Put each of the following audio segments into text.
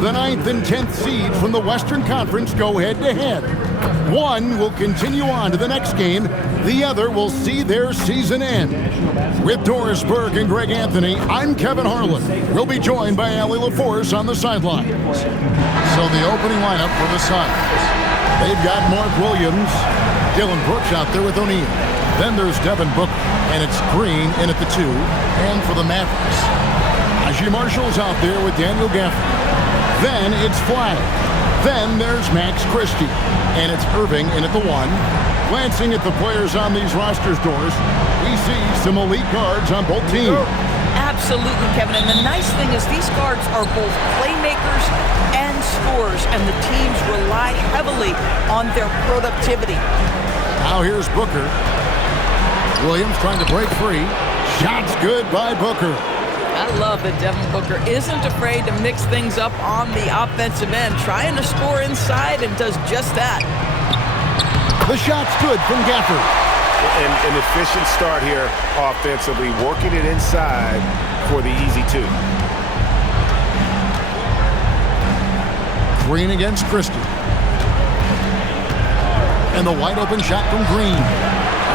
The 9th and 10th seeds from the Western Conference go head-to-head. One will continue on to the next game. The other will see their season end. With Doris Berg and Greg Anthony, I'm Kevin Harlan. We'll be joined by Allie LaForce on the sidelines. So the opening lineup for the Suns. They've got Mark Williams, Dylan Brooks out there with O'Neal. Then there's Devin Booker, and it's Green in at the 2. And for the Mavericks, Najee Marshall's out there with Daniel Gafford. Then it's Flag. Then there's Max Christie, and it's Irving in at the 1. Glancing at the players on these rosters, Doris, we see some elite guards on both teams. Absolutely, Kevin. And the nice thing is these guards are both playmakers and scorers, and the teams rely heavily on their productivity. Now here's Booker. Williams trying to break free. Shots good by Booker. I love that Devin Booker isn't afraid to mix things up on the offensive end, trying to score inside, and does just that. The shot's good from Gafford. An efficient start here offensively, working it inside for the easy 2. Green against Christie. And the wide open shot from Green.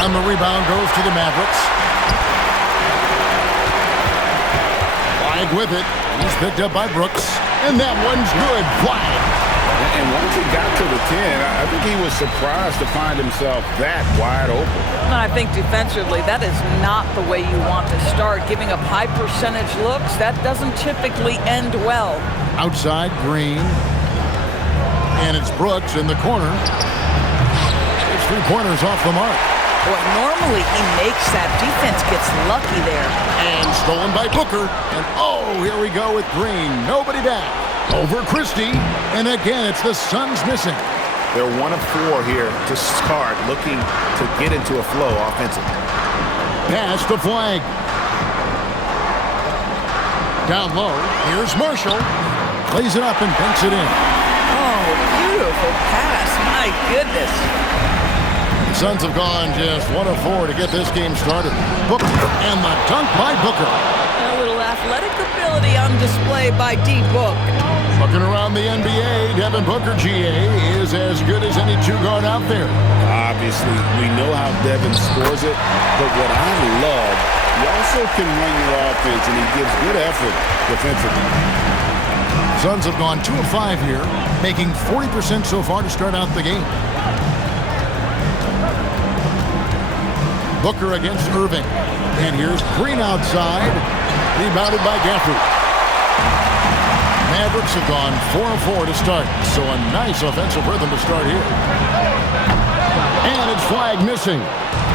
And the rebound goes to the Mavericks. Flag with it. He's picked up by Brooks. And that one's good. Flag. And once he got to the 10, I think he was surprised to find himself that wide open. And I think defensively, that is not the way you want to start. Giving up high percentage looks, that doesn't typically end well. Outside, Green. And it's Brooks in the corner. It's 3-pointers off the mark. Boy, normally he makes that. Defense gets lucky there. And stolen by Booker. And oh, here we go with Green. Nobody back. Over Christie. And again, it's the Suns missing. They're 1 of 4 here to start, looking to get into a flow offensively. Pass to Flag. Down low. Here's Marshall. Plays it up and banks it in. Oh, beautiful pass. My goodness. The Suns have gone just 1 of 4 to get this game started. Booker and the dunk by Booker. A little athletic ability on display by D-Book. Looking around the NBA, Devin Booker, GA, is as good as any 2-guard out there. Obviously, we know how Devin scores it, but what I love, he also can run your offense, and he gives good effort defensively. Suns have gone 2 of 5 here, making 40% so far to start out the game. Booker against Irving. And here's Green outside. Rebounded by Gafford. Mavericks have gone 4 of 4 to start. So a nice offensive rhythm to start here. And it's Flag missing.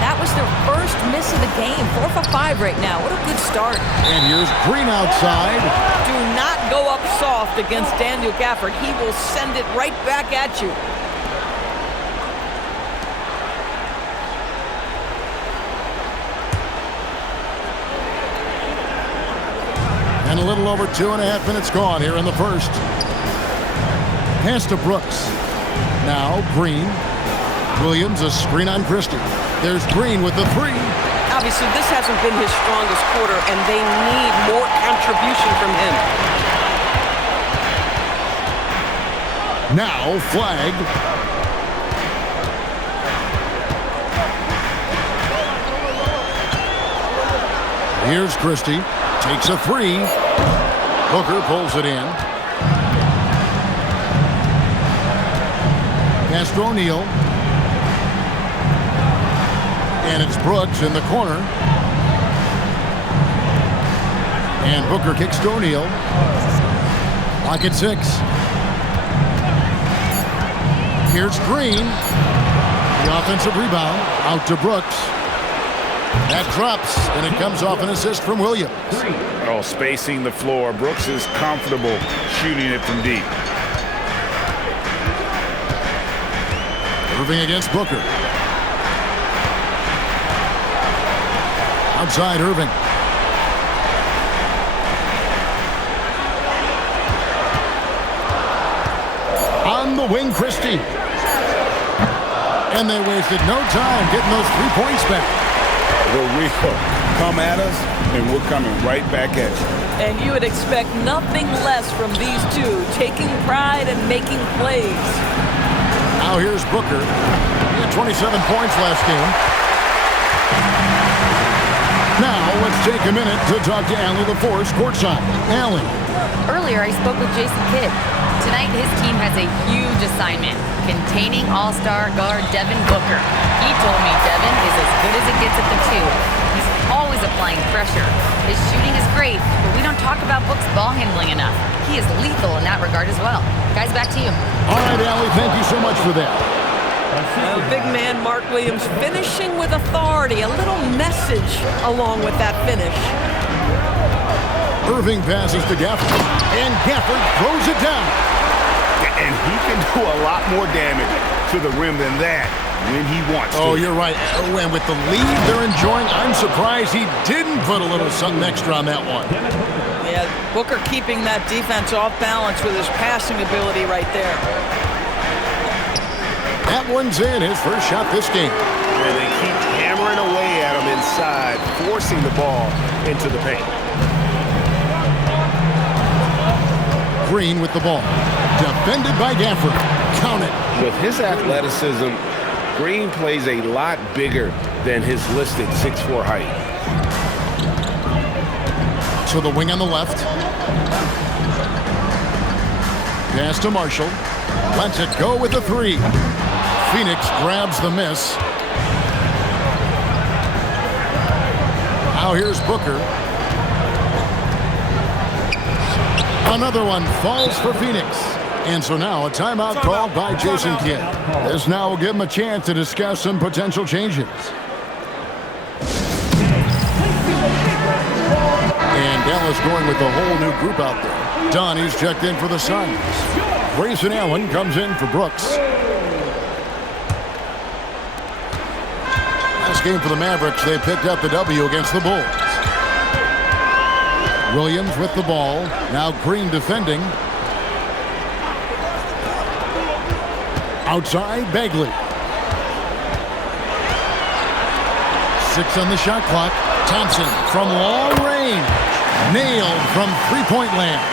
That was their first miss of the game. 4 for 5 right now. What a good start. And here's Green outside. Do not go up soft against Daniel Gafford. He will send it right back at you. And a little over 2.5 minutes gone here in the first. Pass to Brooks. Now Green. Williams, a screen on Christie. There's Green with the 3. Obviously, this hasn't been his strongest quarter, and they need more contribution from him. Now Flag. Here's Christie. Takes a 3. Booker pulls it in. Pass to O'Neal. And it's Brooks in the corner. And Booker kicks to O'Neal. Lock at 6. Here's Green. The offensive rebound. Out to Brooks. That drops, and it comes off an assist from Williams. Oh, spacing the floor. Brooks is comfortable shooting it from deep. Irving against Booker. Outside Irving. On the wing, Christie. And they wasted no time getting those 3 points back. The real come at us, and we're coming right back at you. And you would expect nothing less from these two, taking pride and making plays. Now here's Booker. He had 27 points last game. Now let's take a minute to talk to Allie LaForce courtside. Allie. Earlier, I spoke with Jason Kidd. Tonight, his team has a huge assignment, containing all-star guard Devin Booker. He told me Devin is as good as it gets at the two. He's always applying pressure. His shooting is great, but we don't talk about Book's ball handling enough. He is lethal in that regard as well. Guys, back to you. All right, Allie, thank you so much for that. Big man Mark Williams finishing with authority. A little message along with that finish. Irving passes to Gafford, and Gafford throws it down. And he can do a lot more damage to the rim than that when he wants to. Oh, you're right. Oh, and with the lead they're enjoying, I'm surprised he didn't put a little something extra on that one. Yeah, Booker keeping that defense off balance with his passing ability right there. That one's in, his first shot this game. And they keep hammering away at him inside, forcing the ball into the paint. Green with the ball. Defended by Gafford. Count it. With his athleticism, Green plays a lot bigger than his listed 6'4" height. To the wing on the left. Pass to Marshall. Lets it go with the three. Phoenix grabs the miss. Now here's Booker. Another one falls for Phoenix. And so now a timeout called by Jason Kidd. This now will give him a chance to discuss some potential changes. And Dallas going with the whole new group out there. Donnie's checked in for the Suns. Grayson Allen comes in for Brooks. Last game for the Mavericks, they picked up the W against the Bulls. Williams with the ball. Now Green defending. Outside, Bagley. 6 on the shot clock. Thompson from long range. Nailed from three-point land.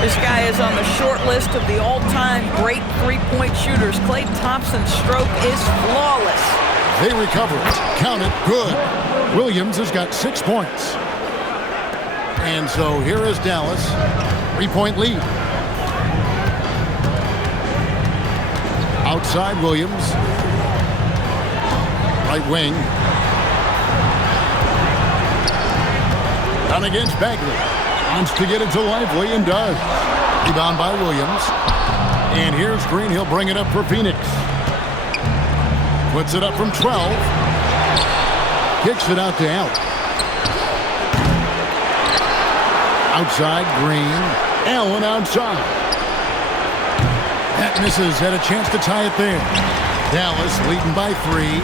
This guy is on the short list of the all-time great three-point shooters. Klay Thompson's stroke is flawless. They recover it. Count it. Good. Williams has got 6 points. And so here is Dallas. 3-point lead. Outside Williams. Right wing. Down against Bagley. Wants to get it to Lively and does. Rebound by Williams. And here's Green. He'll bring it up for Phoenix. Puts it up from 12. Kicks it out to Allen. Outside Green. Allen outside. That misses. Had a chance to tie it there. Dallas leading by 3.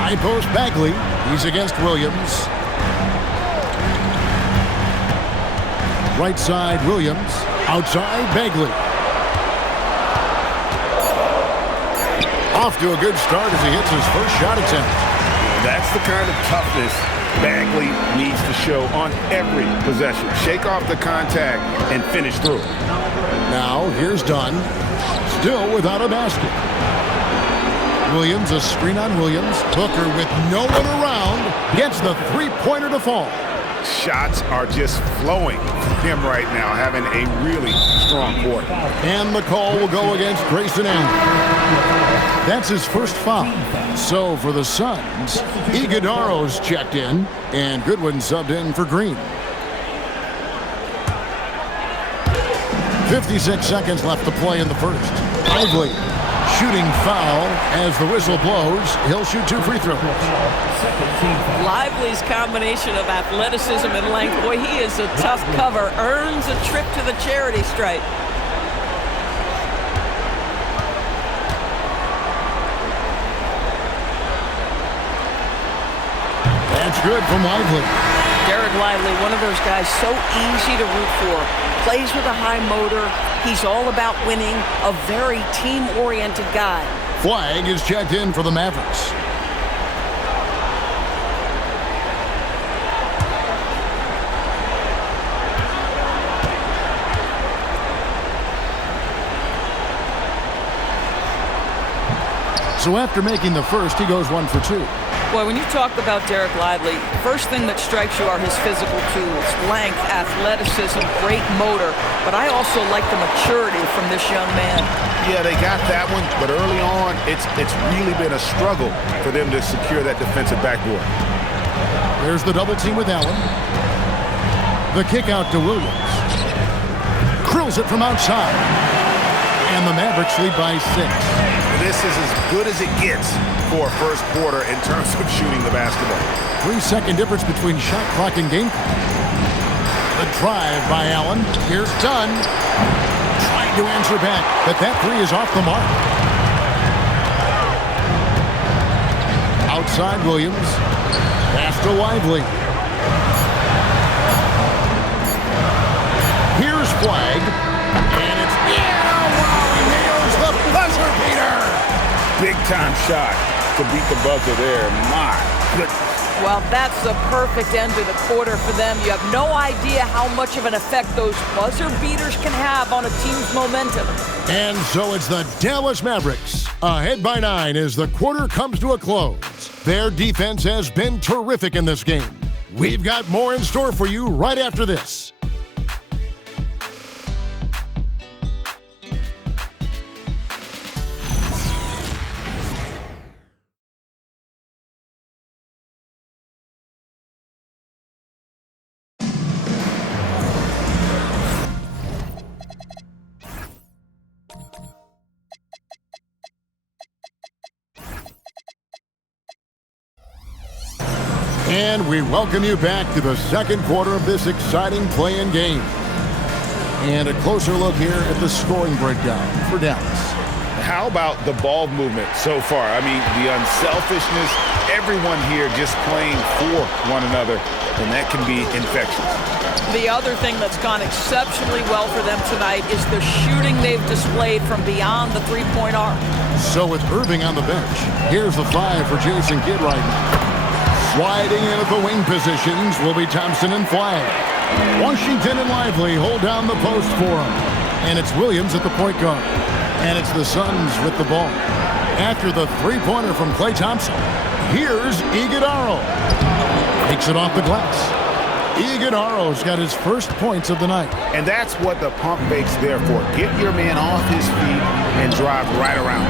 High post Bagley. He's against Williams. Right side Williams. Outside Bagley. Off to a good start as he hits his first shot attempt. That's the kind of toughness Bagley needs to show on every possession. Shake off the contact and finish through. Now here's Dunn. Still without a basket. Williams, a screen on Williams. Booker with no one around. Gets the three-pointer to fall. Shots are just flowing from him right now, having a really strong quarter. And the call will go against Grayson Allen. That's his first foul. So for the Suns, Iguodaro's checked in, and Goodwin subbed in for Green. 56 seconds left to play in the first. Lively shooting foul as the whistle blows. He'll shoot 2 free throws. Lively's combination of athleticism and length, boy, he is a tough cover. Earns a trip to the charity stripe. That's good from Lively. Derek Lively, one of those guys so easy to root for. Plays with a high motor. He's all about winning. A very team-oriented guy. Flag is checked in for the Mavericks. So after making the first, he goes 1 for 2. Boy, when you talk about Derek Lively, first thing that strikes you are his physical tools, length, athleticism, great motor. But I also like the maturity from this young man. Yeah, they got that one, but early on, it's really been a struggle for them to secure that defensive backboard. There's the double team with Allen. The kick out to Williams. Drills it from outside. And the Mavericks lead by 6. This is as good as it gets for a first quarter in terms of shooting the basketball. 3-second difference between shot clock and game clock. The drive by Allen. Here's Dunn. Trying to answer back, but that three is off the mark. Outside Williams. Pass to Lively. Here's Flag. And it's wow, he nails the buzzer beater. Big time shot to beat the buzzer there. My goodness. Well, that's the perfect end to the quarter for them. You have no idea how much of an effect those buzzer beaters can have on a team's momentum. And so it's the Dallas Mavericks ahead by 9 as the quarter comes to a close. Their defense has been terrific in this game. We've got more in store for you right after this. And we welcome you back to the second quarter of this exciting play-in game. And a closer look here at the scoring breakdown for Dallas. How about the ball movement so far? I mean, the unselfishness, everyone here just playing for one another, and that can be infectious. The other thing that's gone exceptionally well for them tonight is the shooting they've displayed from beyond the three-point arc. So with Irving on the bench, here's the 5 for Jason Kidd right now. Sliding in at the wing positions will be Thompson and Flag. Washington and Lively hold down the post for him. And it's Williams at the point guard. And it's the Suns with the ball. After the three-pointer from Klay Thompson, here's Iguodala. Takes it off the glass. Iguodala's got his first points of the night. And that's what the pump fake's there for. Get your man off his feet and drive right around.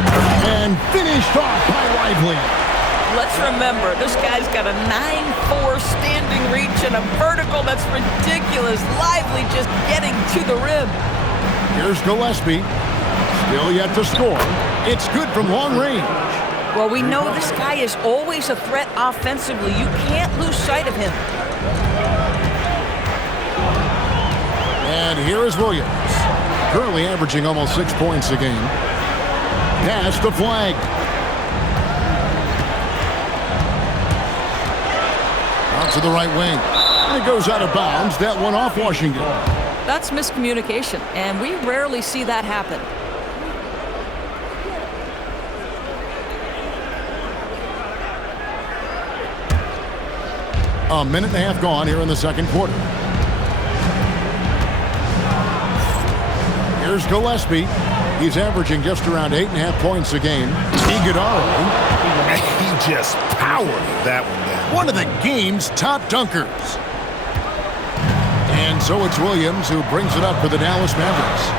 And finished off by Lively. Let's remember, this guy's got a 9'4" standing reach and a vertical that's ridiculous. Lively just getting to the rim. Here's Gillespie. Still yet to score. It's good from long range. Well, we know this guy is always a threat offensively. You can't lose sight of him. And here is Williams. Currently averaging almost 6 points a game. Pass to Flag. Out to the right wing. And it goes out of bounds. That one off Washington. That's miscommunication, and we rarely see that happen. A minute and a half gone here in the second quarter. Here's Gillespie. He's averaging just around 8.5 points a game. Iguodala. He just powered that one down. One of the game's top dunkers. And so it's Williams who brings it up for the Dallas Mavericks.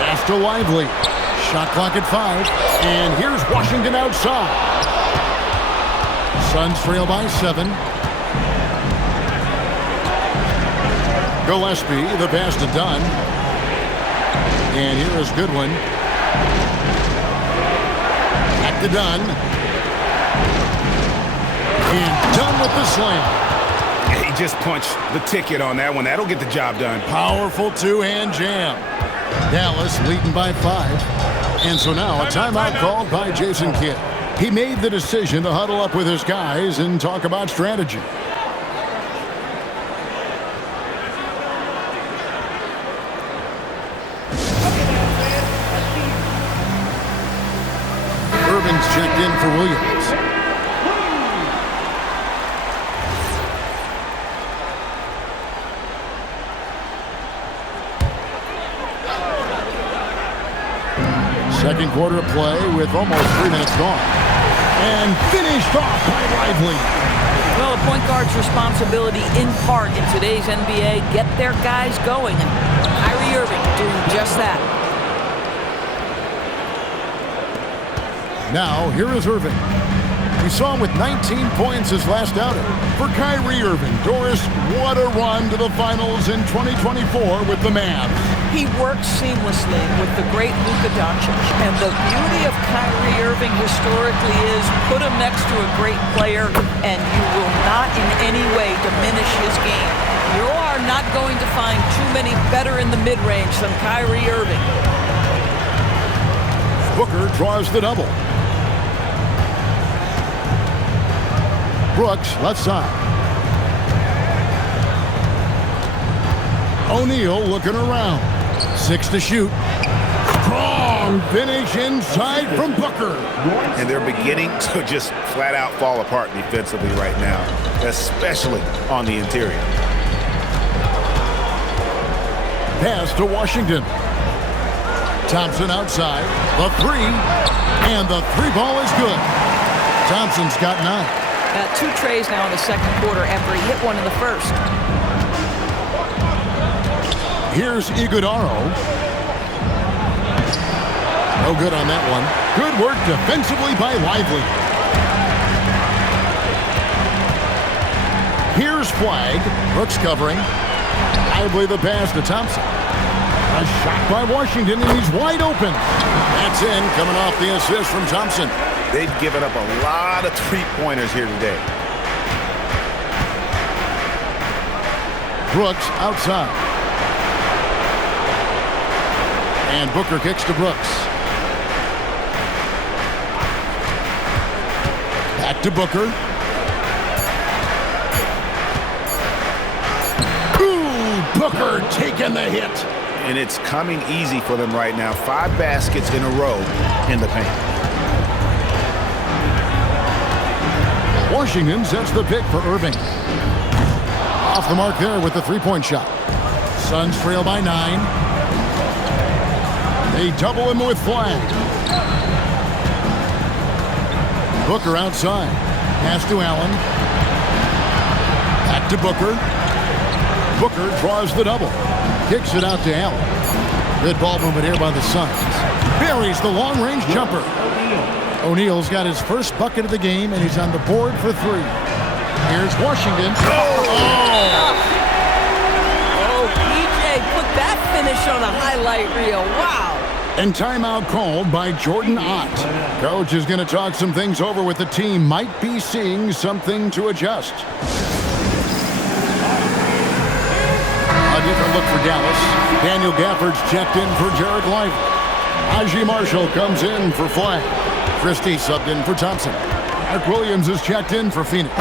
Pass to Lively. Shot clock at 5. And here's Washington outside. Suns trail by 7. Gillespie, the pass to Dunn. And here is Goodwin. Back to Dunn. And Dunn with the slam. He just punched the ticket on that one. That'll get the job done. Powerful two-hand jam. Dallas leading by 5. And so now a timeout called by Jason Kidd. He made the decision to huddle up with his guys and talk about strategy. Irving's checked in for Williams. Second quarter of play with almost 3 minutes gone. And finished off by Lively. Well, a point guard's responsibility in part in today's NBA, get their guys going. And Kyrie Irving doing just that. Now, here is Irving. We saw him with 19 points his last outing. For Kyrie Irving, Doris, what a run to the finals in 2024 with the Mavs. He works seamlessly with the great Luka Doncic. And the beauty of Kyrie Irving historically is put him next to a great player and you will not in any way diminish his game. You are not going to find too many better in the mid-range than Kyrie Irving. Booker draws the double. Brooks, left side. O'Neal looking around. 6 to shoot. Strong finish inside from Booker. And they're beginning to just flat out fall apart defensively right now, especially on the interior. Pass to Washington. Thompson outside. The three. And the three ball is good. Thompson's got 9. 2 trays now in the second quarter after he hit one in the first. Here's Iguodaro. No good on that one. Good work defensively by Lively. Here's Flag. Brooks covering. Lively the pass to Thompson. A shot by Washington, and he's wide open. That's in, coming off the assist from Thompson. They've given up a lot of three-pointers here today. Brooks outside. And Booker kicks to Brooks. Back to Booker. Ooh, Booker taking the hit. And it's coming easy for them right now. 5 baskets in a row in the paint. Washington sets the pick for Irving. Off the mark there with the three-point shot. Suns trail by 9. They double him with Flag. Booker outside. Pass to Allen. Back to Booker. Booker draws the double. Kicks it out to Allen. Good ball movement here by the Suns. Buries the long-range jumper. O'Neal's got his first bucket of the game, and he's on the board for 3. Here's Washington. PJ put that finish on a highlight reel. Wow. And timeout called by Jordan Ott. Coach is going to talk some things over with the team. Might be seeing something to adjust. A different look for Dallas. Daniel Gafford's checked in for Jared Lively. Najee Marshall comes in for Flag. Christie subbed in for Thompson. Mark Williams is checked in for Phoenix.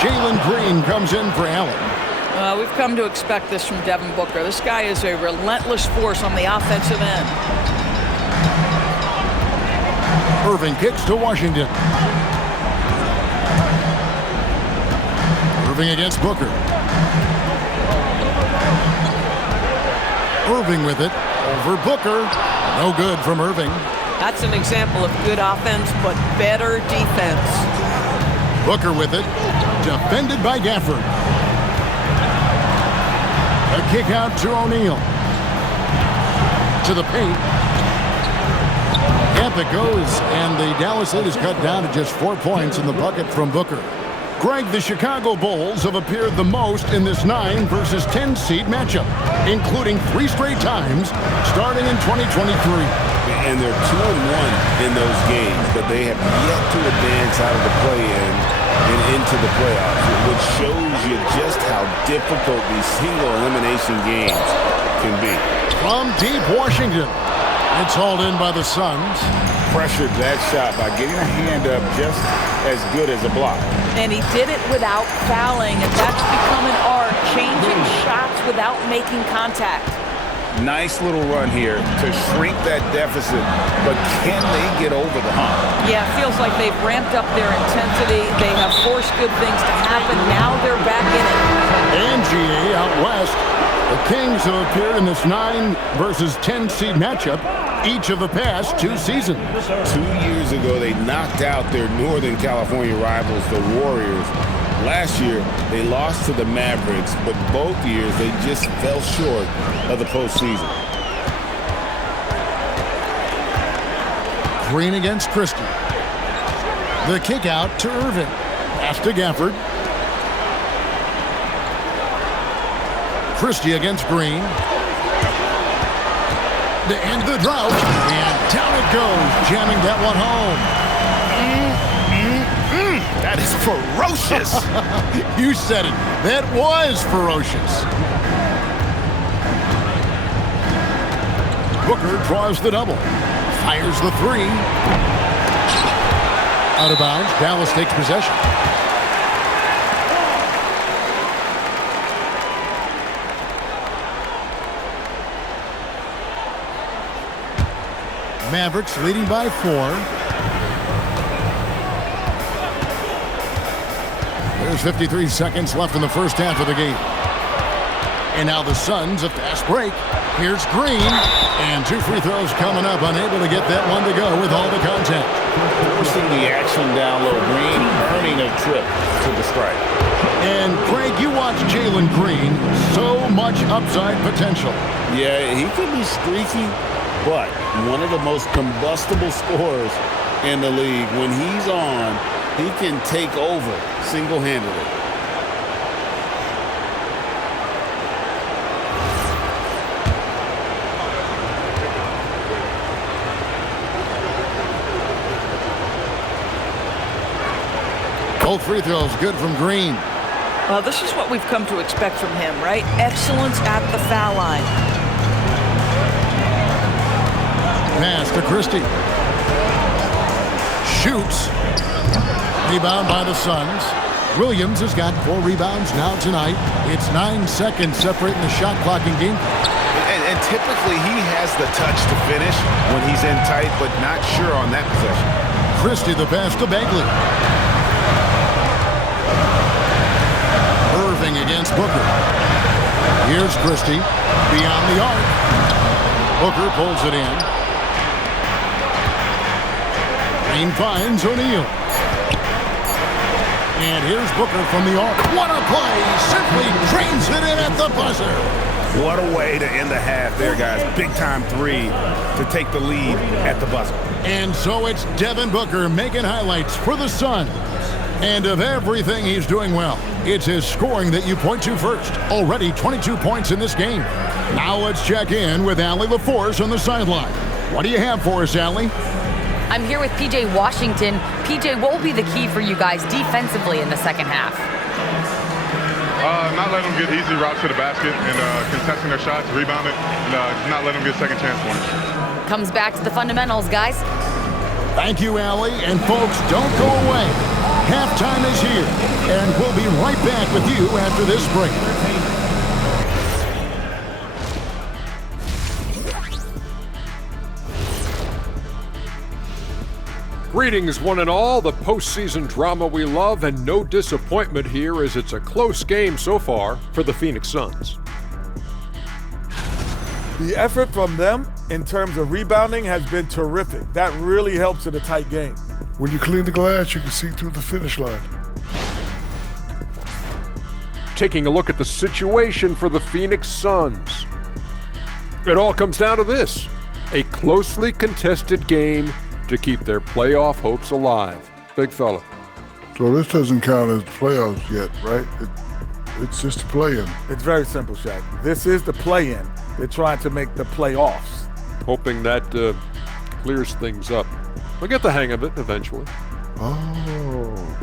Jalen Green comes in for Allen. We've come to expect this from Devin Booker. This guy is a relentless force on the offensive end. Irving kicks to Washington. Irving against Booker. Irving with it. Over Booker. No good from Irving. That's an example of good offense, but better defense. Booker with it. Defended by Gafford. A kick out to O'Neal. To the paint. Up it goes, and the Dallas lead is cut down to just 4 points in the bucket from Booker. Greg, the Chicago Bulls have appeared the most in this 9 versus 10 seed matchup, including 3 straight times starting in 2023. And they're 2-1 in those games, but they have yet to advance out of the play-in and into the playoffs, which shows you just how difficult these single elimination games can be. From deep Washington, it's hauled in by the Suns. Pressured that shot by getting a hand up just as good as a block. And he did it without fouling, and that's become an art, changing shots without making contact. Nice little run here to shrink that deficit, but can they get over the hump? Yeah, it feels like they've ramped up their intensity. They have forced good things to happen. Now they're back in it. And GA out west, the Kings have appeared in this 9 versus 10 seed matchup each of the past 2 seasons. 2 years ago, they knocked out their Northern California rivals, the Warriors. Last year, they lost to the Mavericks, but both years they just fell short of the postseason. Green against Christie. The kick out to Irving. Pass to Gafford. Christie against Green. To end the drought. And down it goes, jamming that one home. That is ferocious. You said it. That was ferocious. Booker draws the double. Fires the 3. Out of bounds. Dallas takes possession. Mavericks leading by 4. There's 53 seconds left in the first half of the game. And now the Suns, a fast break. Here's Green. And 2 free throws coming up. Unable to get that one to go with all the contact. Forcing the action down low. Green earning a trip to the strike. And Craig, you watch Jalen Green. So much upside potential. Yeah, he could be streaky, but one of the most combustible scorers in the league. When he's on, he can take over single-handedly. Both free throws good from Green. Well, this is what we've come to expect from him, right? Excellence at the foul line. Pass to Christie. Shoots. Rebound by the Suns. Williams has got 4 rebounds now tonight. It's 9 seconds separating the shot clock and game. And typically he has the touch to finish when he's in tight, but not sure on that possession. Christie the pass to Bagley. Irving against Booker. Here's Christie. Beyond the arc. Booker pulls it in. Green finds O'Neal. And here's Booker from the arc. What a play! Simply drains it in at the buzzer. What a way to end the half there, guys. Big-time 3 to take the lead at the buzzer. And so it's Devin Booker making highlights for the Suns. And of everything he's doing well, it's his scoring that you point to first. Already 22 points in this game. Now let's check in with Allie LaForce on the sideline. What do you have for us, Allie? I'm here with PJ Washington. PJ, what will be the key for you guys defensively in the second half? Not letting them get easy routes to the basket and contesting their shots, rebounding, and not letting them get second chance points. Comes back to the fundamentals, guys. Thank you, Allie. And folks, don't go away. Halftime is here, and we'll be right back with you after this break. Greetings, one and all. The postseason drama we love, and no disappointment here as it's a close game so far for the Phoenix Suns. The effort from them in terms of rebounding has been terrific. That really helps in a tight game. When you clean the glass, you can see through the finish line. Taking a look at the situation for the Phoenix Suns. It all comes down to this: a closely contested game to keep their playoff hopes alive. Big fella. So this doesn't count as playoffs yet, right? It's just a play-in. It's very simple, Shaq. This is the play-in. They're trying to make the playoffs. Hoping that clears things up. We'll get the hang of it eventually. Oh.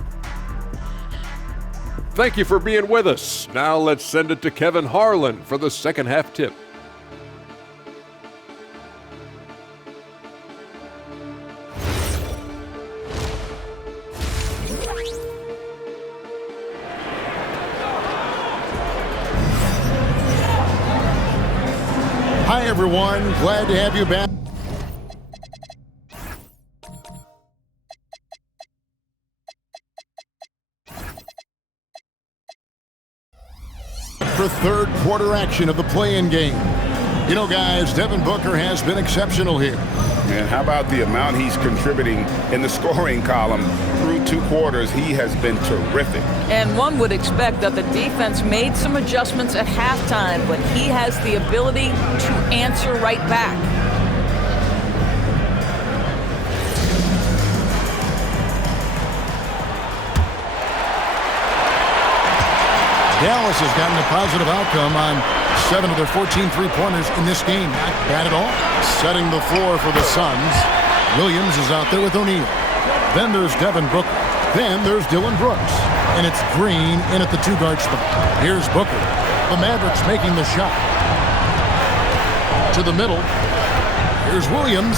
Thank you for being with us. Now let's send it to Kevin Harlan for the second half tip. Hi, everyone. Glad to have you back. For third quarter action of the play-in game. You know, guys, Devin Booker has been exceptional here. And how about the amount he's contributing in the scoring column through 2 quarters? He has been terrific. And one would expect that the defense made some adjustments at halftime, but he has the ability to answer right back. Dallas has gotten a positive outcome on 7 of their 14 three-pointers in this game. Not bad at all. Setting the floor for the Suns. Williams is out there with O'Neal. Then there's Devin Booker. Then there's Dylan Brooks. And it's Green in at the 2-guard spot. Here's Booker. The Mavericks making the shot. To the middle. Here's Williams.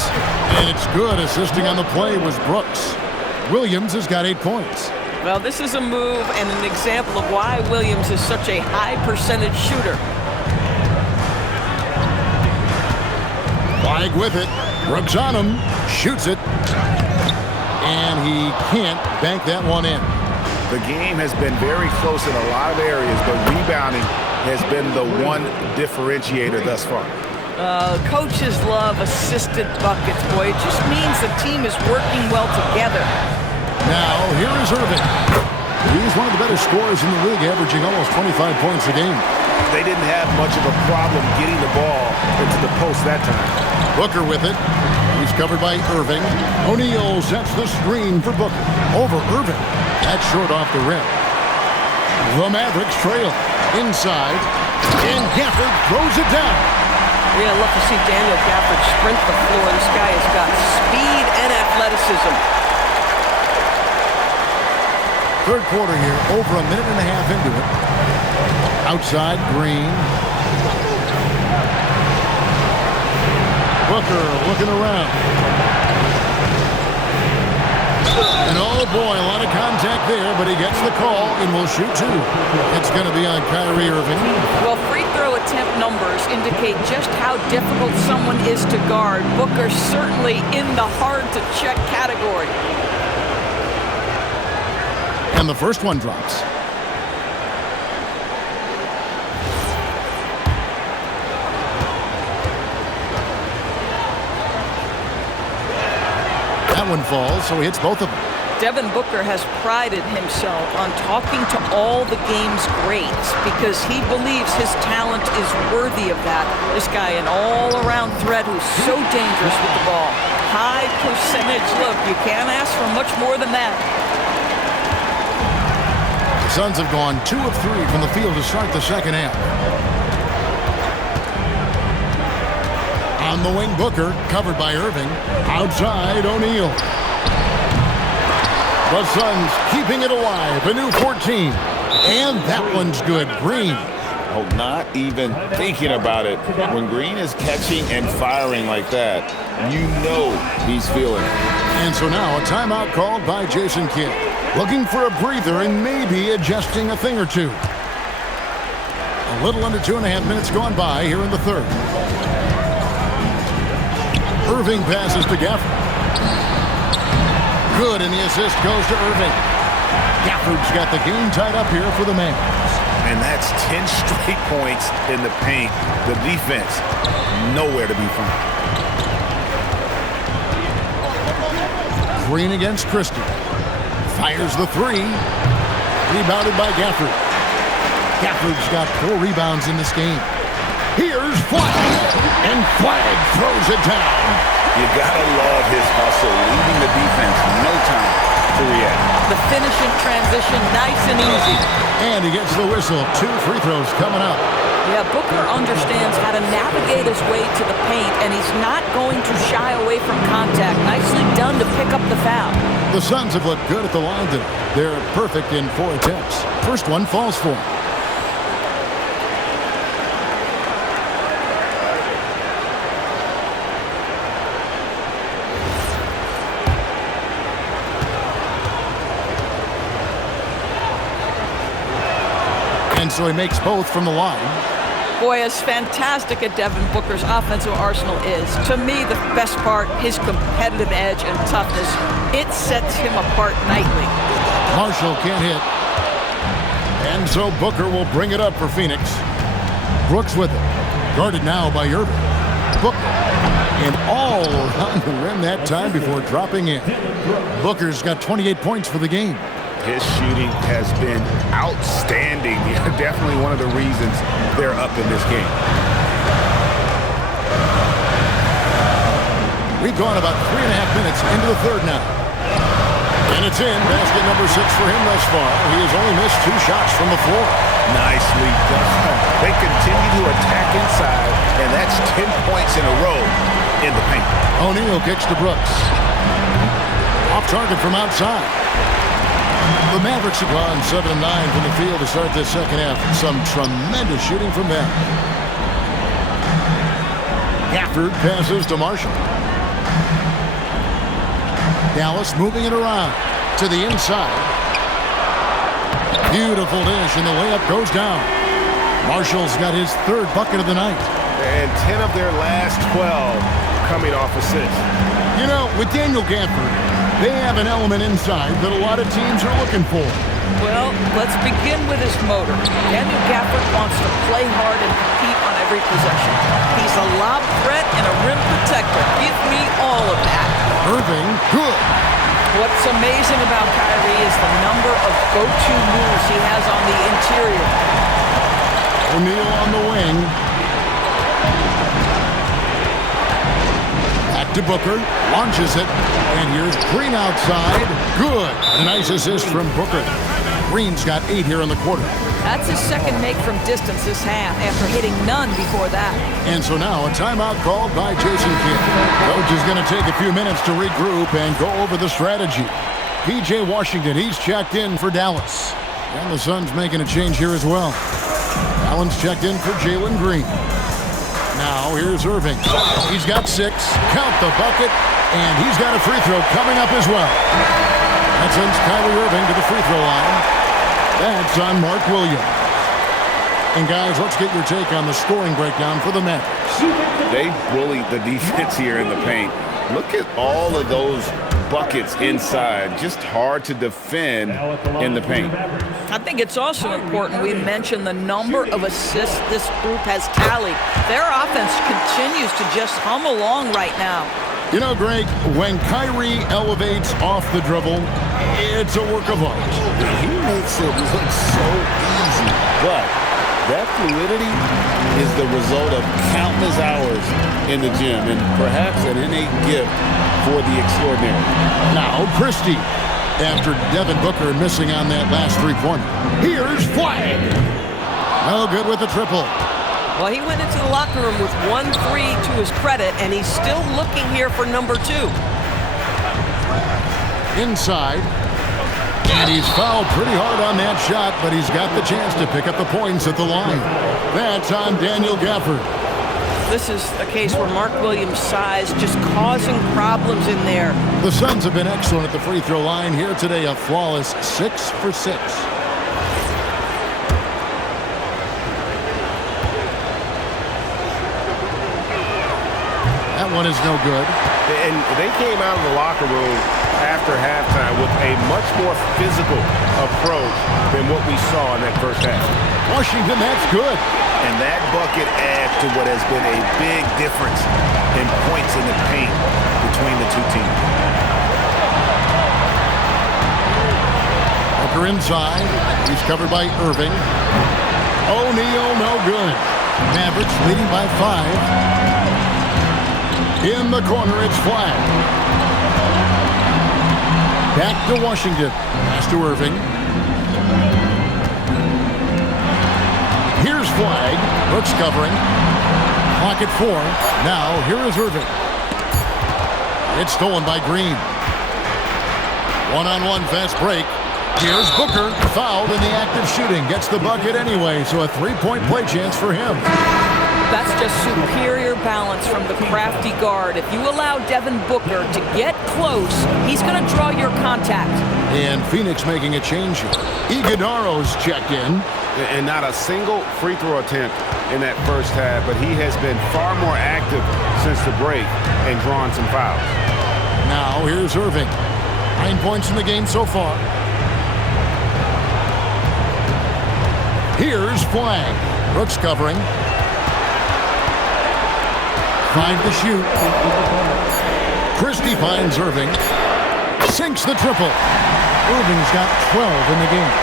And it's good. Assisting on the play was Brooks. Williams has got 8 points. Well, this is a move and an example of why Williams is such a high-percentage shooter. Flag with it. Brooks on him. Shoots it. And he can't bank that one in. The game has been very close in a lot of areas, but rebounding has been the one differentiator thus far. Coaches love assisted buckets, boy. It just means the team is working well together. Now, here is Irving. He's one of the better scorers in the league, averaging almost 25 points a game. They didn't have much of a problem getting the ball into the post that time. Booker with it. He's covered by Irving. O'Neal sets the screen for Booker. Over Irving. That's short off the rim. The Mavericks trail. Inside. And Gafford throws it down. Yeah, I'd love to see Daniel Gafford sprint the floor. This guy has got speed and athleticism. Third quarter here, over a minute and a half into it. Outside, Green. Booker looking around. And oh boy, a lot of contact there, but he gets the call and will shoot 2. It's going to be on Kyrie Irving. Well, free throw attempt numbers indicate just how difficult someone is to guard. Booker's certainly in the hard-to-check category. And the first one drops. That one falls, so he hits both of them. Devin Booker has prided himself on talking to all the game's greats because he believes his talent is worthy of that. This guy, an all-around threat who's so dangerous with the ball. High percentage. Look, you can't ask for much more than that. Suns have gone 2 of 3 from the field to start the second half. On the wing, Booker, covered by Irving. Outside, O'Neal. The Suns keeping it alive, a new 14. And that one's good. Green. Oh, not even thinking about it. When Green is catching and firing like that, you know he's feeling it. And so now a timeout called by Jason Kidd. Looking for a breather and maybe adjusting a thing or two. A little under 2.5 minutes gone by here in the third. Irving passes to Gafford. Good, and the assist goes to Irving. Gafford's got the game tied up here for the Mavs. And that's 10 straight points in the paint. The defense, nowhere to be found. Green against Christie. Fires the 3. Rebounded by Gafford. Gafford's got 4 rebounds in this game. Here's Flag. And Flag throws it down. You gotta love his hustle, leaving the defense no time to react. The finishing transition, nice and easy. And he gets the whistle. 2 free throws coming up. Yeah, Booker understands how to navigate his way to the paint, and he's not going to shy away from contact. Nicely done to pick up the foul. The Suns have looked good at the line today. They're perfect in 4 attempts. First one falls for him. And so he makes both from the line. Boy, as fantastic as Devin Booker's offensive arsenal is, to me the best part, his competitive edge and toughness, it sets him apart nightly. Marshall can't hit. And so Booker will bring it up for Phoenix. Brooks with it. Guarded now by Irving. Booker. And all around the rim that time before dropping in. Booker's got 28 points for the game. His shooting has been outstanding. Definitely one of the reasons they're up in this game. We've gone about 3.5 minutes into the third now. And it's in. Basket number 6 for him thus far. He has only missed 2 shots from the floor. Nicely done. They continue to attack inside, and that's 10 points in a row in the paint. O'Neal kicks to Brooks. Off target from outside. The Mavericks have gone 7-9 from the field to start this second half. Some tremendous shooting from them. Gafford passes to Marshall. Dallas moving it around to the inside. Beautiful dish, and the layup goes down. Marshall's got his 3rd bucket of the night. And 10 of their last 12 coming off assists. You know, with Daniel Gafford, they have an element inside that a lot of teams are looking for. Well, let's begin with his motor. Daniel Gafford wants to play hard and compete on every possession. He's a lob threat and a rim protector. Give me all of that. Irving, good. What's amazing about Kyrie is the number of go-to moves he has on the interior. O'Neal on the wing. Back to Booker. Launches it. And here's Green outside. Good. A nice assist from Booker. Green's got 8 here in the quarter. That's his 2nd make from distance this half after hitting none before that. And so now a timeout called by Jason Kidd. Coach is going to take a few minutes to regroup and go over the strategy. P.J. Washington, he's checked in for Dallas. And the Suns making a change here as well. Allen's checked in for Jalen Green. Now here's Irving. He's got 6. Count the bucket. And he's got a free throw coming up as well. That sends Kyrie Irving to the free throw line. That's on Mark Williams. And guys, let's get your take on the scoring breakdown for the Mavericks. They bullied the defense here in the paint. Look at all of those buckets inside. Just hard to defend in the paint. I think it's also important we mention the number of assists this group has tallied. Their offense continues to just hum along right now. You know, Greg, when Kyrie elevates off the dribble, it's a work of art. He makes it look so easy, but that fluidity is the result of countless hours in the gym and perhaps an innate gift for the extraordinary. Now Christie, after Devin Booker missing on that last 3-pointer. Here's Flag. No good with the triple. Well, he went into the locker room with 1-3 to his credit, and he's still looking here for number 2. Inside. And he's fouled pretty hard on that shot, but he's got the chance to pick up the points at the line. That's on Daniel Gafford. This is a case where Mark Williams' size just causing problems in there. The Suns have been excellent at the free throw line here today, a flawless 6 for 6. That one is no good. And they came out of the locker room after halftime with a much more physical approach than what we saw in that first half. Washington, that's good. And that bucket adds to what has been a big difference in points in the paint between the two teams. Booker inside. He's covered by Irving. O'Neal, no good. Mavericks leading by 5. In the corner, it's Flag. Back to Washington. Pass to Irving. Here's Flag. Brooks covering. Clock at 4. Now, here is Irving. It's stolen by Green. One-on-one fast break. Here's Booker. Fouled in the act of shooting. Gets the bucket anyway, so a 3-point play chance for him. That's just superior balance from the crafty guard. If you allow Devin Booker to get close, he's going to draw your contact. And Phoenix making a change here. Iguodaro's checked in. And not a single free throw attempt in that first half, but he has been far more active since the break and drawn some fouls. Now here's Irving. 9 points in the game so far. Here's Flag. Brooks covering. 5 to shoot. Christie finds Irving. Sinks the triple. Irving's got 12 in the game.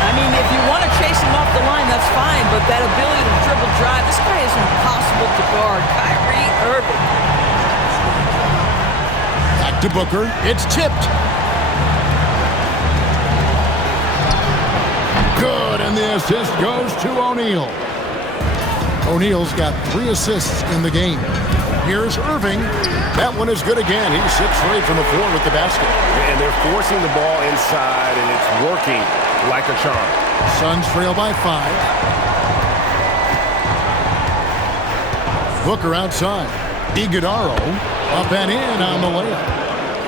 I mean, if you want to chase him off the line, that's fine, but that ability to dribble drive, this guy is impossible to guard. Kyrie Irving. Back to Booker. It's tipped. Good, and the assist goes to O'Neal. O'Neal's got 3 assists in the game. Here's Irving. That one is good again. He's 6 straight from the floor with the basket. And they're forcing the ball inside, and it's working like a charm. Suns trail by 5. Booker outside. Iguodala up and in on the layup.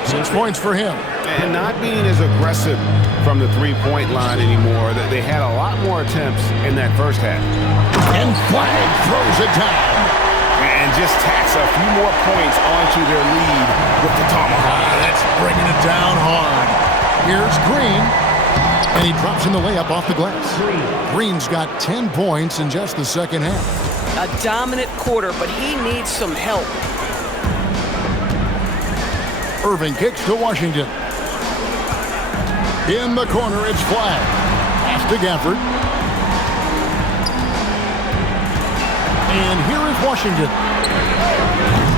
6 points for him. And not being as aggressive from the three-point line anymore. They had a lot more attempts in that first half. And Flag throws it down. And just tacks a few more points onto their lead with the tomahawk. That's bringing it down hard. Here's Green. And he drops in the layup off the glass. Green's got 10 points in just the second half. A dominant quarter, but he needs some help. Irving kicks to Washington. In the corner, it's Flag. Pass to Gafford. And here is Washington.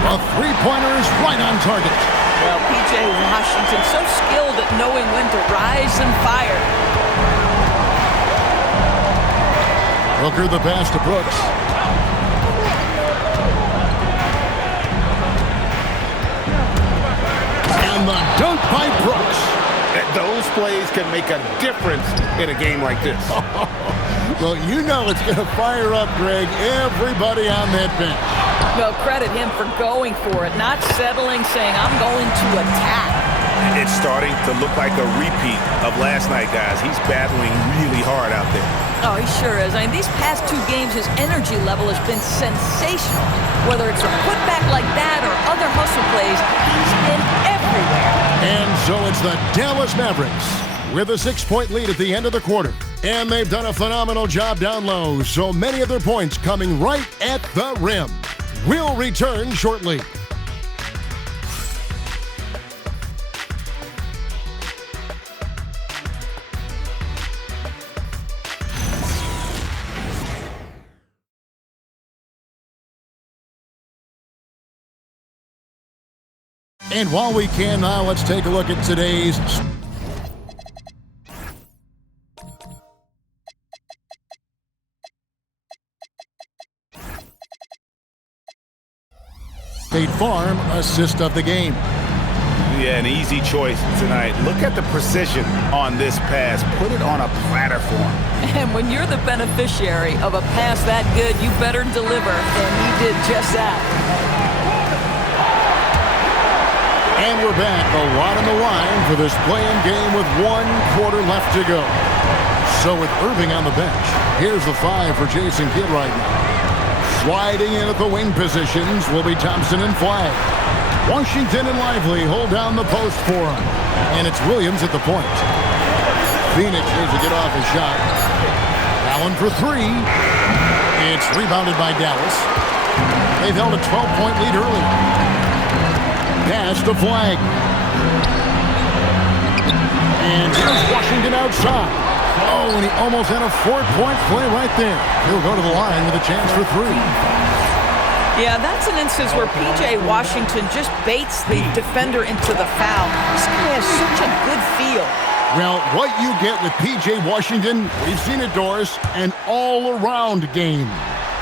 A three-pointer is right on target. Well, P.J. Washington, so skilled at knowing when to rise and fire. Booker the pass to Brooks. And the dunk by Brooks. Those plays can make a difference in a game like this. Well, you know it's going to fire up, Greg, everybody on that bench. Well, credit him for going for it, not settling, saying, I'm going to attack. It's starting to look like a repeat of last night, guys. He's battling really hard out there. Oh, he sure is. I mean, these past 2 games, his energy level has been sensational. Whether it's a putback like that or other hustle plays, he's been everywhere. And so it's the Dallas Mavericks with a 6-point lead at the end of the quarter. And they've done a phenomenal job down low, so many of their points coming right at the rim. We'll return shortly. And while we can now, let's take a look at today's State Farm assist of the game. Yeah, an easy choice tonight. Look at the precision on this pass. Put it on a platter for him. And when you're the beneficiary of a pass that good, you better deliver, and he did just that. And we're back. A lot on the line for this play-in game with 1 quarter left to go. So with Irving on the bench, here's the 5 for Jason Kidd right now. Sliding in at the wing positions will be Thompson and Flag. Washington and Lively hold down the post for him. And it's Williams at the point. Phoenix needs to get off his shot. Allen for 3. It's rebounded by Dallas. They've held a 12-point lead early. Pass to Flag. And here's Washington outside. Oh, and he almost had a 4-point play right there. He'll go to the line with a chance for 3. Yeah, that's an instance where P.J. Washington just baits the defender into the foul. This guy has such a good feel. Well, what you get with P.J. Washington, we've seen it, Doris, an all-around game.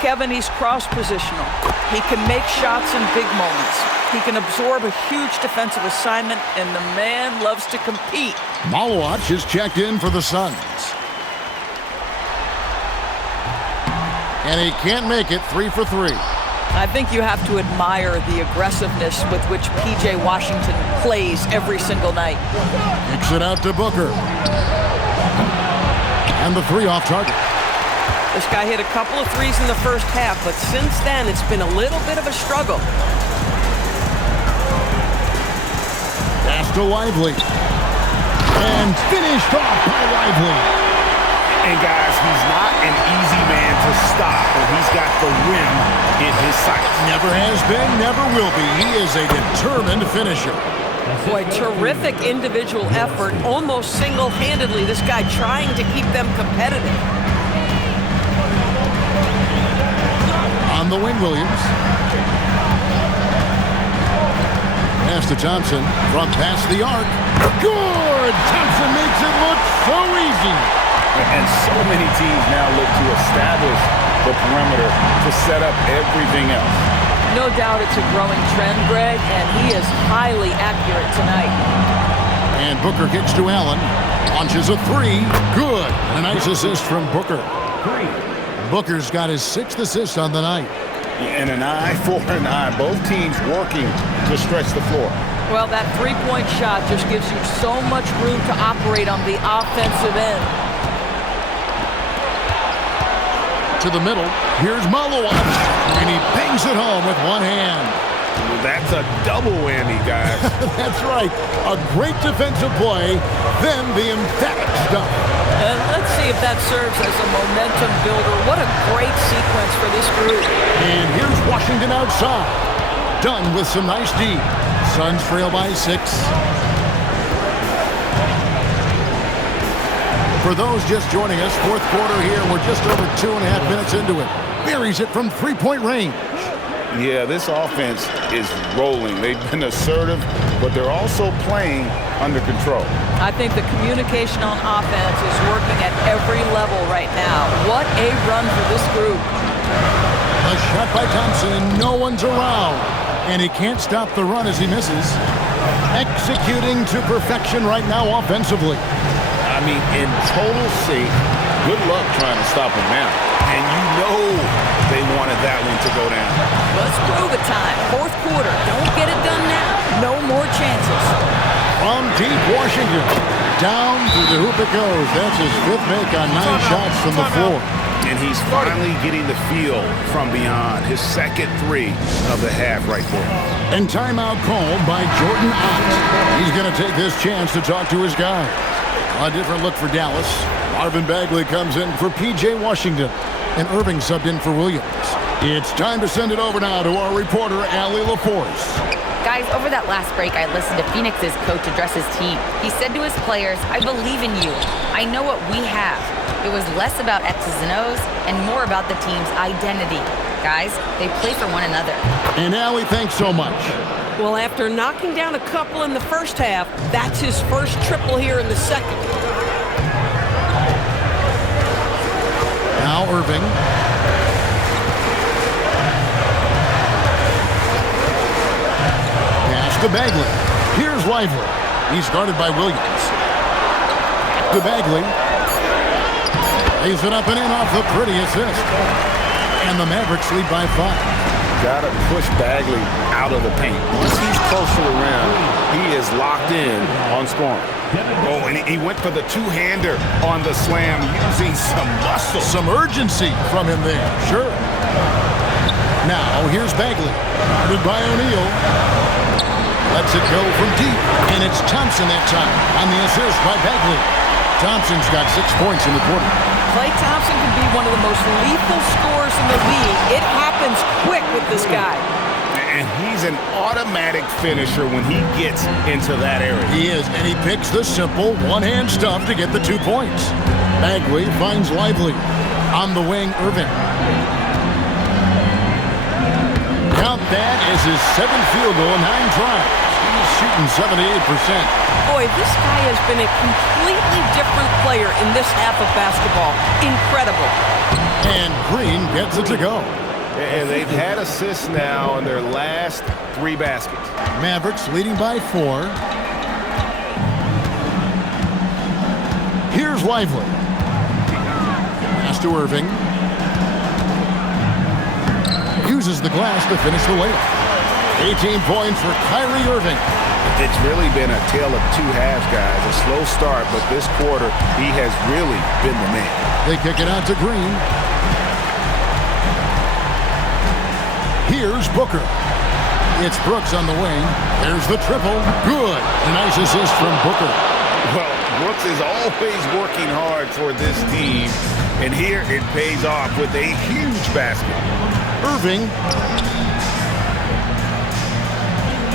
Kevin, he's cross-positional. He can make shots in big moments. He can absorb a huge defensive assignment, and the man loves to compete. Malawach is checked in for the Suns. And he can't make it 3 for 3. I think you have to admire the aggressiveness with which P.J. Washington plays every single night. Kicks it out to Booker. And the 3 off target. This guy hit a couple of threes in the first half, but since then it's been a little bit of a struggle. Pass to Lively. And finished off by Lively. And guys, he's not an easy man to stop, but he's got the rim in his sights. Never has been, never will be. He is a determined finisher. Boy, terrific individual effort, almost single-handedly. This guy trying to keep them competitive. On the wing, Williams. Pass to Thompson from past the arc. Good! Thompson makes it look so easy. And so many teams now look to establish the perimeter to set up everything else. No doubt it's a growing trend, Greg, and he is highly accurate tonight. And Booker kicks to Allen. Launches a three. Good. A nice assist from Booker. Booker's got his 6th assist on the night. And an eye for an eye. Both teams working to stretch the floor. Well, that three-point shot just gives you so much room to operate on the offensive end. To the middle. Here's Malowicz. And he bangs it home with one hand. That's a double whammy, guys. That's right. A great defensive play, then the emphatic stuff. And let's see if that serves as a momentum builder. What a great sequence for this group. And here's Washington outside. Done with some nice D. Suns trail by 6. For those just joining us, 4th quarter here. We're just over 2.5 minutes into it. Buries it from 3-point range. Yeah, this offense is rolling. They've been assertive, but they're also playing under control. I think the communication on offense is working at every level right now. What a run for this group. A shot by Thompson. No one's around. And he can't stop the run as he misses. Executing to perfection right now offensively. I mean, in total sync. Good luck trying to stop him now. And you know they wanted that one to go down. Let's prove it time. 4th quarter. Don't get it done now. No more chances. From deep Washington. Down through the hoop it goes. That's his 5th make on 9 shots from the floor. And he's finally getting the feel from beyond. His 2nd 3 of the half right there. And timeout called by Jordan Ott. He's going to take this chance to talk to his guys. A different look for Dallas. Marvin Bagley comes in for P.J. Washington. And Irving subbed in for Williams. It's time to send it over now to our reporter, Allie LaForce. Guys, over that last break, I listened to Phoenix's coach address his team. He said to his players, I believe in you. I know what we have. It was less about X's and O's and more about the team's identity. Guys, they play for one another. And Allie, thanks so much. Well, after knocking down a couple in the first half, that's his first triple here in the second. Now Irving. Pass to Bagley. Here's Lively. He's guarded by Williams. To Bagley. Lays it up and in off the pretty assist. And the Mavericks lead by 5. Got to push Bagley out of the paint. Once he's close to the rim, he is locked in on scoring. Oh, and he went for the two-hander on the slam using some muscle. Some urgency from him there, sure. Now, here's Bagley. Guarded by O'Neal. Lets it go from deep. And it's Thompson that time on the assist by Bagley. Thompson's got 6 points in the quarter. Klay Thompson can be one of the most lethal scorers in the league. It happens quick with this guy. And he's an automatic finisher when he gets into that area. He is, and he picks the simple one-hand stuff to get the 2 points. Bagley finds Lively. On the wing, Irving. Count that as his 7th field goal in 9 tries. He's shooting 78%. Boy, this guy has been a completely different player in this half of basketball. Incredible. And Green gets it to go. And they've had assists now in their last 3 baskets. Mavericks leading by 4. Here's Lively. Pass to Irving. Uses the glass to finish the layup. 18 points for Kyrie Irving. It's really been a tale of 2 halves, guys. A slow start, but this quarter, he has really been the man. They kick it out to Green. Here's Booker. It's Brooks on the wing. There's the triple. Good. A nice assist from Booker. Well, Brooks is always working hard for this team, and here it pays off with a huge basket. Irving.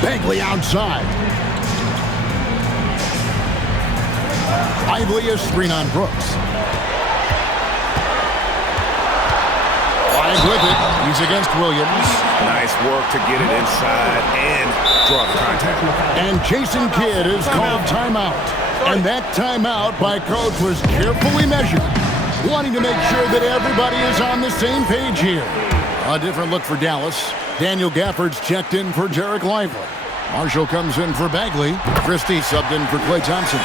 Bagley outside. Lively a screen on Brooks. Wide with it. He's against Williams. Nice work to get it inside and draw the contact. And Jason Kidd is called timeout. And that timeout by coach was carefully measured, wanting to make sure that everybody is on the same page here. A different look for Dallas. Daniel Gafford's checked in for Derek Lively. Marshall comes in for Bagley. Christie subbed in for Klay Thompson.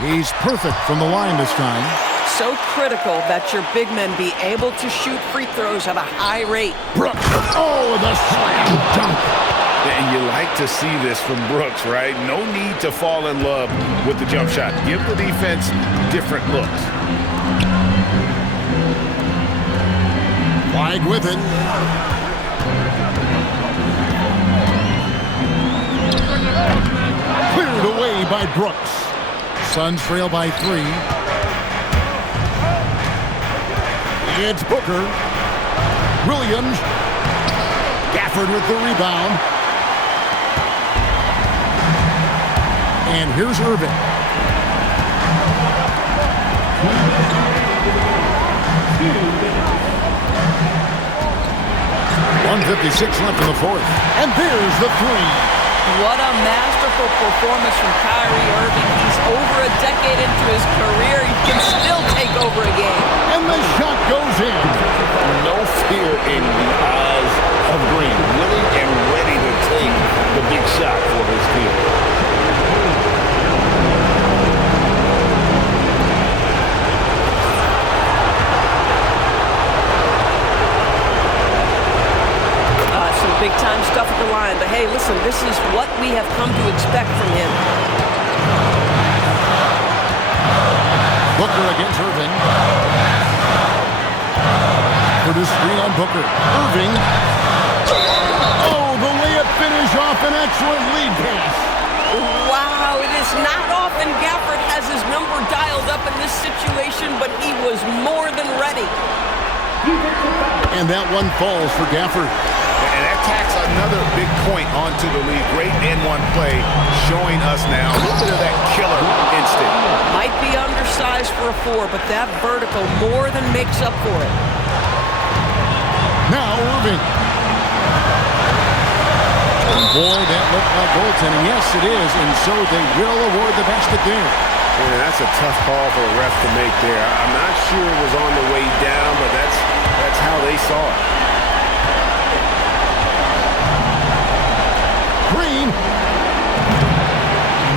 He's perfect from the line this time. So critical that your big men be able to shoot free throws at a high rate. Brooks. Oh, the slam dunk. And you like to see this from Brooks, right? No need to fall in love with the jump shot. Give the defense different looks. Wide with it. Cleared away by Brooks. Suns trail by 3. It's Booker. Williams. Gafford with the rebound. And here's Irving. .156 left in the fourth. And there's the 3. What a masterful performance from Kyrie Irving. He's over a decade into his career. He can still take over a game. And the shot goes in. No fear in the eyes of Green. Willing and ready to take the big shot for his team. Big-time stuff at the line. But, hey, listen, this is what we have come to expect from him. Booker against Irving. For the screen on Booker. Irving. Oh, the layup finish off an excellent lead pass. Wow, it is not often Gafford has his number dialed up in this situation, but he was more than ready. And that one falls for Gafford. And that tacks another big point onto the lead. Great N1 play showing us now a little bit of that killer instinct. Might be undersized for a 4, but that vertical more than makes up for it. Now Irving. And boy, that looked like goaltending. Yes, it is, and so they will award the basket there. Yeah, that's a tough call for the ref to make there. I'm not sure it was on the way down, but that's how they saw it. Green.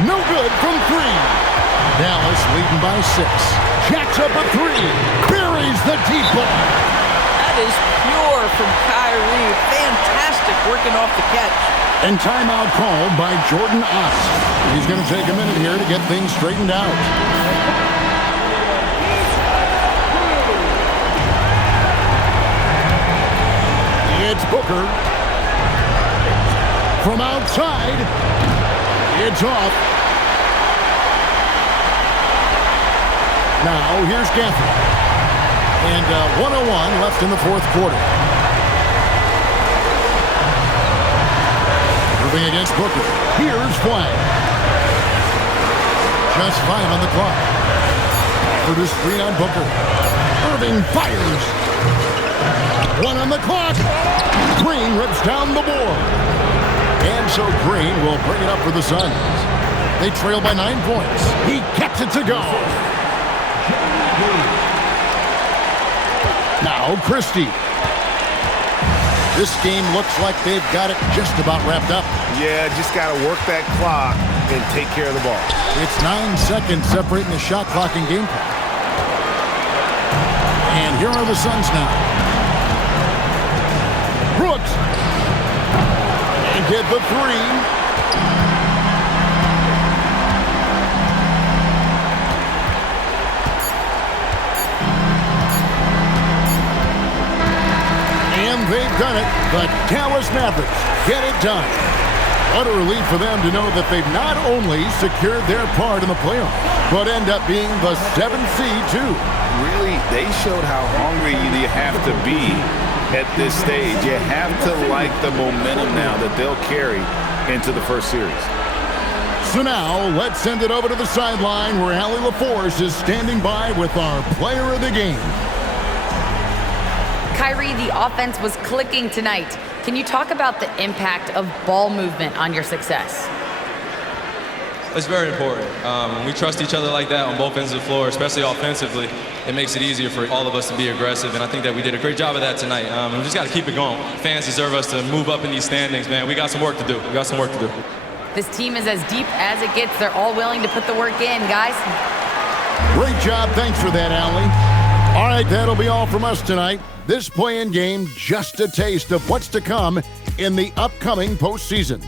No good from 3. Dallas leading by 6. Jacks up a 3. Buries the deep ball. That is pure from Kyrie. Fantastic working off the catch. And timeout called by Jordan Ott. He's going to take a minute here to get things straightened out. It's Booker. From outside, it's off. Now, here's Gafford. And 1:01 left in the fourth quarter. Irving against Booker. Here's Flag. Just 5 on the clock. For the screen on Booker. Irving fires. 1 on the clock. Green rips down the board. And so Green will bring it up for the Suns. They trail by 9 points. He gets it to go. Now Christie. This game looks like they've got it just about wrapped up. Yeah, just got to work that clock and take care of the ball. It's 9 seconds separating the shot clock and game clock. And here are the Suns now. Brooks. And get the 3. they've done it. The Dallas Mavericks get it done. What a relief for them to know that they've not only secured their part in the playoffs, but end up being the 7th seed too. Really, they showed how hungry you have to be at this stage. You have to like the momentum now that they'll carry into the first series. So now, let's send it over to the sideline where Allie LaForce is standing by with our player of the game. Kyrie, the offense was clicking tonight. Can you talk about the impact of ball movement on your success? It's very important. When we trust each other like that on both ends of the floor, especially offensively, it makes it easier for all of us to be aggressive, and I think that we did a great job of that tonight. And we just got to keep it going. Fans deserve us to move up in these standings, man. We got some work to do. This team is as deep as it gets. They're all willing to put the work in, guys. Great job. Thanks for that, Allie. All right, that'll be all from us tonight. This play-in game, just a taste of what's to come in the upcoming postseason.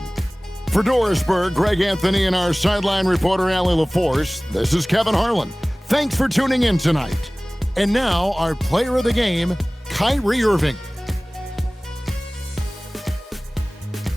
For Dorisburg, Greg Anthony, and our sideline reporter, Allie LaForce, this is Kevin Harlan. Thanks for tuning in tonight. And now, our player of the game, Kyrie Irving.